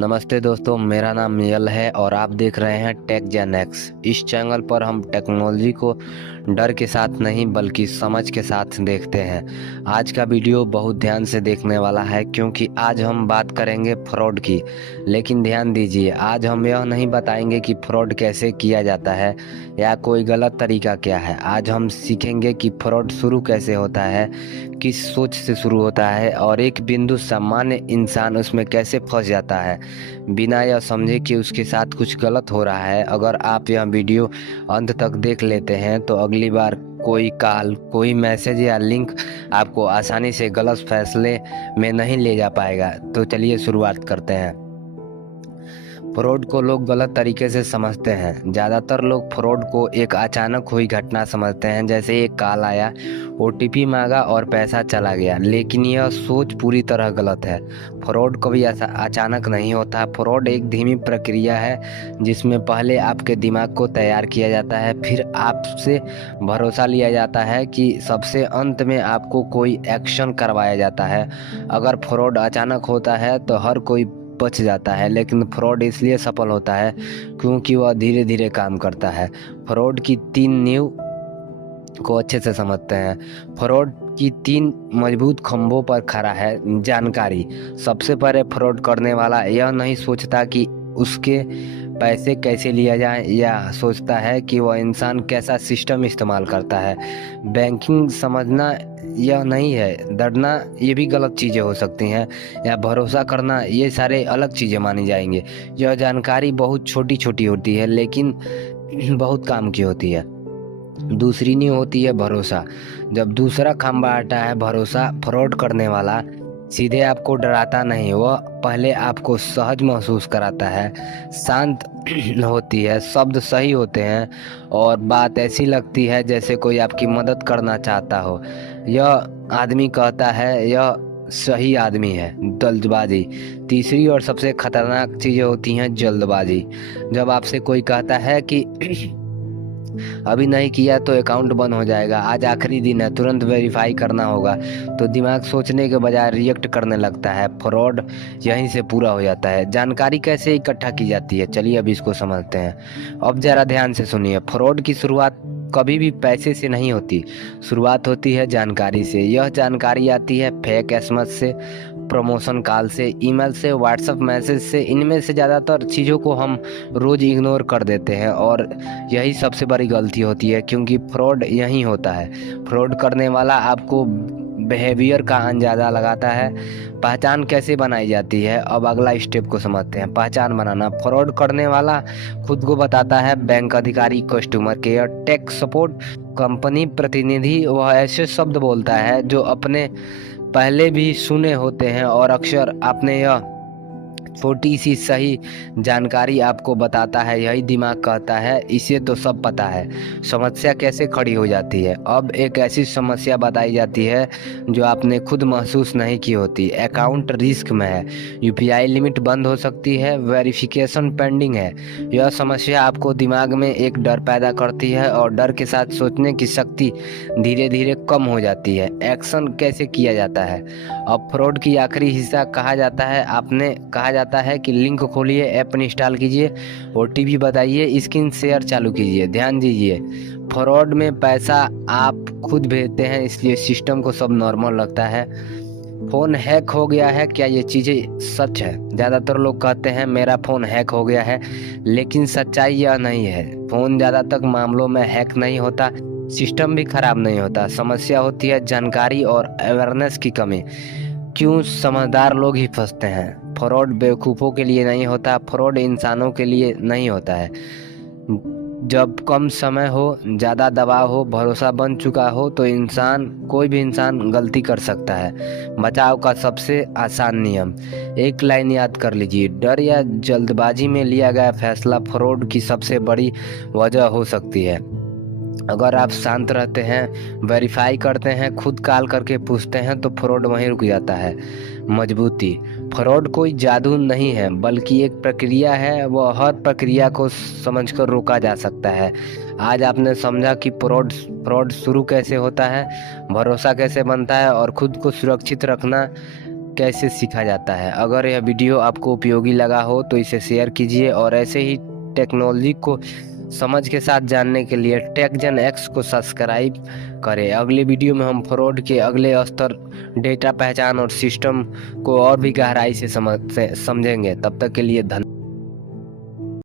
नमस्ते दोस्तों, मेरा नाम यल है और आप देख रहे हैं टेक जेन एक्स। इस चैनल पर हम टेक्नोलॉजी को डर के साथ नहीं बल्कि समझ के साथ देखते हैं। आज का वीडियो बहुत ध्यान से देखने वाला है क्योंकि आज हम बात करेंगे फ्रॉड की। लेकिन ध्यान दीजिए, आज हम यह नहीं बताएंगे कि फ्रॉड कैसे किया जाता है या कोई गलत तरीका क्या है। आज हम सीखेंगे कि फ्रॉड शुरू कैसे होता है, किस सोच से शुरू होता है और एक बिंदु सामान्य इंसान उसमें कैसे फंस जाता है बिना यह समझे कि उसके साथ कुछ गलत हो रहा है। अगर आप यह वीडियो अंत तक देख लेते हैं तो अगली बार कोई कॉल, कोई मैसेज या लिंक आपको आसानी से गलत फैसले में नहीं ले जा पाएगा। तो चलिए शुरुआत करते हैं। फ्रॉड को लोग गलत तरीके से समझते हैं। ज़्यादातर लोग फ्रॉड को एक अचानक हुई घटना समझते हैं, जैसे एक कॉल आया, ओटीपी मांगा और पैसा चला गया। लेकिन यह सोच पूरी तरह गलत है। फ्रॉड कभी अचानक नहीं होता। फ्रॉड एक धीमी प्रक्रिया है जिसमें पहले आपके दिमाग को तैयार किया जाता है, फिर आपसे भरोसा लिया जाता है कि सबसे अंत में आपको कोई एक्शन करवाया जाता है। अगर फ्रॉड अचानक होता है तो हर कोई बच जाता है, लेकिन फ्रॉड इसलिए सफल होता है क्योंकि वह धीरे धीरे काम करता है। फ्रॉड की 3 नींव को अच्छे से समझते हैं। फ्रॉड की 3 मजबूत खंभों पर खड़ा है। जानकारी। सबसे पहले फ्रॉड करने वाला यह नहीं सोचता कि उसके पैसे कैसे लिया जाए या सोचता है कि वह इंसान कैसा सिस्टम इस्तेमाल करता है। बैंकिंग समझना यह नहीं है। डरना ये भी गलत चीज़ें हो सकती हैं, या भरोसा करना, ये सारे अलग चीज़ें मानी जाएंगे। यह जानकारी बहुत छोटी छोटी होती है लेकिन बहुत काम की होती है। दूसरी नींव होती है भरोसा। जब दूसरा खंभा आता है भरोसा, फ्रॉड करने वाला सीधे आपको डराता नहीं, वह पहले आपको सहज महसूस कराता है। शांत होती है, शब्द सही होते हैं और बात ऐसी लगती है जैसे कोई आपकी मदद करना चाहता हो। यह आदमी कहता है यह सही आदमी है। जल्दबाजी। तीसरी और सबसे खतरनाक चीजें होती हैं जल्दबाजी। जब आपसे कोई कहता है कि अभी नहीं किया तो अकाउंट बंद हो जाएगा, आज आखिरी दिन है, तुरंत वेरीफाई करना होगा, तो दिमाग सोचने के बजाय रिएक्ट करने लगता है। फ्रॉड यहीं से पूरा हो जाता है। जानकारी कैसे इकट्ठा की जाती है, चलिए अब इसको समझते हैं। अब जरा ध्यान से सुनिए। फ्रॉड की शुरुआत कभी भी पैसे से नहीं होती। शुरुआत होती है जानकारी से। यह जानकारी आती है फेक एसएमएस से, प्रमोशन कॉल से, ईमेल से, व्हाट्सएप मैसेज से। इनमें से ज़्यादातर चीज़ों को हम रोज़ इग्नोर कर देते हैं और यही सबसे बड़ी गलती होती है, क्योंकि फ्रॉड यही होता है। फ्रॉड करने वाला आपको बिहेवियर का अंदाज़ा लगाता है। पहचान कैसे बनाई जाती है, अब अगला स्टेप को समझते हैं। पहचान बनाना। फ्रॉड करने वाला खुद को बताता है बैंक अधिकारी, customer care, tech support, company प्रतिनिधि। वह ऐसे शब्द बोलता है जो अपने पहले भी सुने होते हैं और अक्सर आपने यह छोटी सी सही जानकारी आपको बताता है। यही दिमाग कहता है इसे तो सब पता है। समस्या कैसे खड़ी हो जाती है, अब एक ऐसी समस्या बताई जाती है जो आपने खुद महसूस नहीं की होती। अकाउंट रिस्क में है, यूपीआई लिमिट बंद हो सकती है, वेरिफिकेशन पेंडिंग है। यह समस्या आपको दिमाग में एक डर पैदा करती है और डर के साथ सोचने की शक्ति धीरे धीरे कम हो जाती है। एक्शन कैसे किया जाता है। अब फ्रॉड की आखिरी हिस्सा कहा जाता है कि लिंक खोलिए, ऐप इंस्टॉल कीजिए, ओटीपी बताइए, स्क्रीन शेयर चालू कीजिए। ध्यान दीजिए, फ्रॉड में पैसा आप खुद भेजते हैं, इसलिए सिस्टम को सब नॉर्मल लगता है। फ़ोन हैक हो गया है, क्या ये चीज़ें सच है? ज़्यादातर लोग कहते हैं मेरा फ़ोन हैक हो गया है, लेकिन सच्चाई यह नहीं है। फ़ोन ज़्यादातर मामलों में हैक नहीं होता, सिस्टम भी खराब नहीं होता। समस्या होती है जानकारी और अवेयरनेस की कमी। क्यों समझदार लोग ही फंसते हैं। फ्रॉड बेवकूफ़ों के लिए नहीं होता, फ्रॉड इंसानों के लिए नहीं होता है। जब कम समय हो, ज़्यादा दबाव हो, भरोसा बन चुका हो तो कोई भी इंसान गलती कर सकता है। बचाव का सबसे आसान नियम, एक लाइन याद कर लीजिए। डर या जल्दबाजी में लिया गया फैसला फ्रॉड की सबसे बड़ी वजह हो सकती है। अगर आप शांत रहते हैं, वेरीफाई करते हैं, खुद कॉल करके पूछते हैं तो फ्रॉड वहीं रुक जाता है। मजबूती। फ्रॉड कोई जादू नहीं है बल्कि एक प्रक्रिया है। वह हर प्रक्रिया को समझकर रोका जा सकता है। आज आपने समझा कि फ्रॉड शुरू कैसे होता है, भरोसा कैसे बनता है और खुद को सुरक्षित रखना कैसे सीखा जाता है। अगर यह वीडियो आपको उपयोगी लगा हो तो इसे शेयर कीजिए और ऐसे ही टेक्नोलॉजी को समझ के साथ जानने के लिए टेकजन एक्स को सब्सक्राइब करें। अगले वीडियो में हम फ्रॉड के अगले स्तर, डेटा पहचान और सिस्टम को और भी गहराई से समझेंगे। तब तक के लिए धन्यवाद।